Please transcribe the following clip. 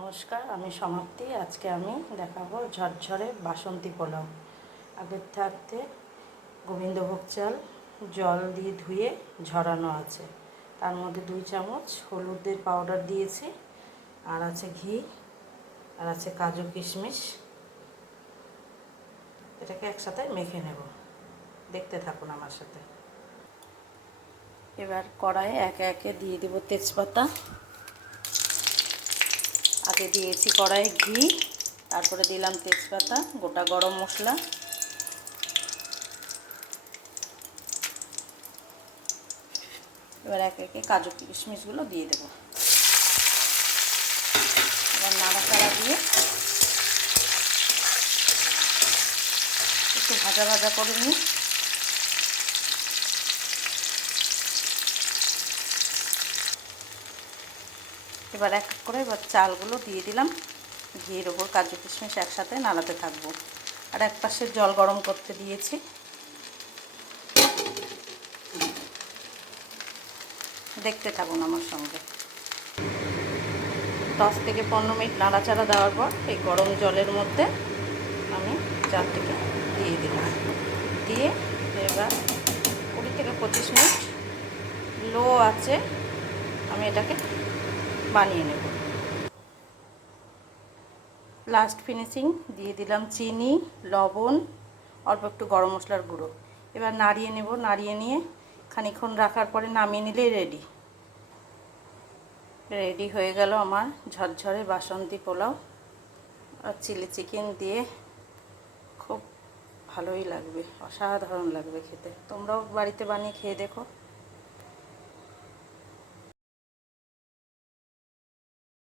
নমস্কার, আমি সমাপ্তি। আজকে আমি দেখাবো ঝরঝরে বাসন্তী পোলাও। আগের থাকতে গোবিন্দভোগ চাল জল দিয়ে ধুয়ে ঝরানো আছে, তার মধ্যে 2 চামচ হলুদের পাউডার দিয়েছি, আর আছে ঘি, আর আছে কাজু কিশমিশ। এটাকে একসাথে মেখে নেব। দেখতে থাকুন আমার সাথে। এবার কড়াইয়ে একে একে দিয়ে দেব তেজপাতা। আগে দিয়েছি কড়াইয়ে ঘি, তারপরে দিলাম তেজপাতা, গোটা গরম মশলা, এবার একে একে কাজু কিশমিশগুলো দিয়ে দেব। এবার নাড়াচাড়া দিয়ে একটু ভাজা ভাজা করে নিই। এবার এক এক করে চালগুলো দিয়ে দিলাম। ঘিয়ের ওপর কাজু কিশমিশ একসাথে নাড়াতে থাকবো। আর এক পাশে জল গরম করতে দিয়েছি। দেখতে থাকুন আমার সঙ্গে। 10 থেকে 15 মিনিট নাড়াচাড়া দেওয়ার পর এই গরম জলের মধ্যে আমি চালটিকে দিয়ে দিলাম। দিয়ে এবার 20 থেকে 25 মিনিট লো আছে আমি এটাকে বানিয়ে নেব। লাস্ট ফিনিশিং দিয়ে দিলাম চিনি, লবণ, অল্প একটু গরম মশলার গুঁড়ো। এবার নাড়িয়ে নেব। নাড়িয়ে নিয়ে খানিকক্ষণ রাখার পরে নামিয়ে নিলেই রেডি হয়ে গেল আমার ঝরঝরে বাসন্তী পোলাও। আর চিলি চিকেন দিয়ে খুব ভালোই লাগবে, অসাধারণ লাগবে খেতে। তোমরাও বাড়িতে বানিয়ে খেয়ে দেখো।